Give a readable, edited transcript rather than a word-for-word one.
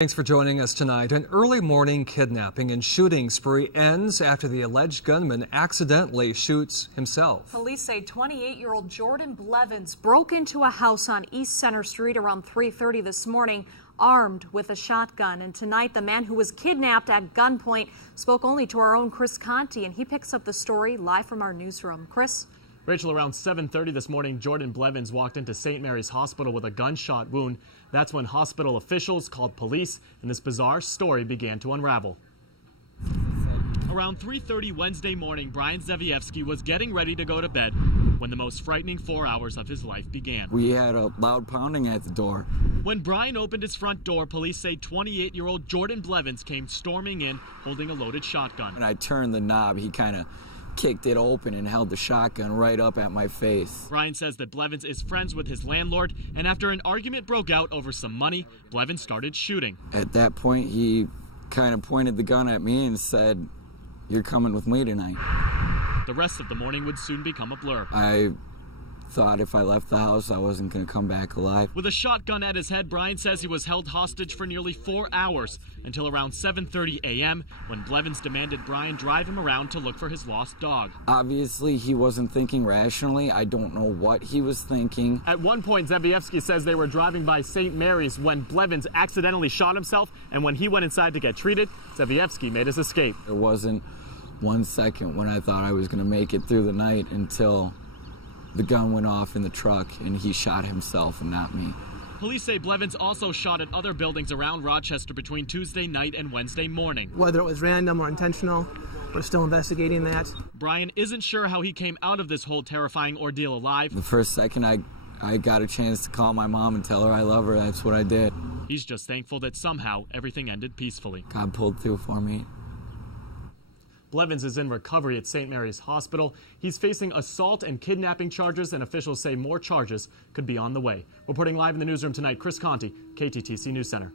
Thanks for joining us tonight. An early morning kidnapping and shooting spree ends after the alleged gunman accidentally shoots himself. Police say 28-year-old Jordan Blevins broke into a house on East Center Street around 3:30 this morning, armed with a shotgun. And tonight, the man who was kidnapped at gunpoint spoke only to our own Chris Conte, and he picks up the story live from our newsroom. Chris? Rachel, around 7:30 this morning, Jordan Blevins walked into St. Mary's Hospital with a gunshot wound. That's when hospital officials called police, and this bizarre story began to unravel. Around 3:30 Wednesday morning, Brian Zevievsky was getting ready to go to bed when the most frightening 4 hours of his life began. We had a loud pounding at the door. When Brian opened his front door, police say 28-year-old Jordan Blevins came storming in holding a loaded shotgun. When I turned the knob, he kind of kicked it open and held the shotgun right up at my face. Brian says that Blevins is friends with his landlord, and after an argument broke out over some money, Blevins started shooting. At that point, he kind of pointed the gun at me and said, "You're coming with me tonight." The rest of the morning would soon become a blur. I thought if I left the house, I wasn't going to come back alive. With a shotgun at his head, Brian says he was held hostage for nearly 4 hours until around 7:30 a.m. when Blevins demanded Brian drive him around to look for his lost dog. Obviously, he wasn't thinking rationally. I don't know what he was thinking. At one point, Zevievsky says they were driving by St. Mary's when Blevins accidentally shot himself, and when he went inside to get treated, Zevievsky made his escape. There wasn't 1 second when I thought I was going to make it through the night until the gun went off in the truck and he shot himself and not me. Police say Blevins also shot at other buildings around Rochester between Tuesday night and Wednesday morning. Whether it was random or intentional, we're still investigating that. Brian isn't sure how he came out of this whole terrifying ordeal alive. The first second I got a chance to call my mom and tell her I love her, that's what I did. He's just thankful that somehow everything ended peacefully. God pulled through for me. Blevins is in recovery at St. Mary's Hospital. He's facing assault and kidnapping charges, and officials say more charges could be on the way. Reporting live in the newsroom tonight, Chris Conte, KTTC News Center.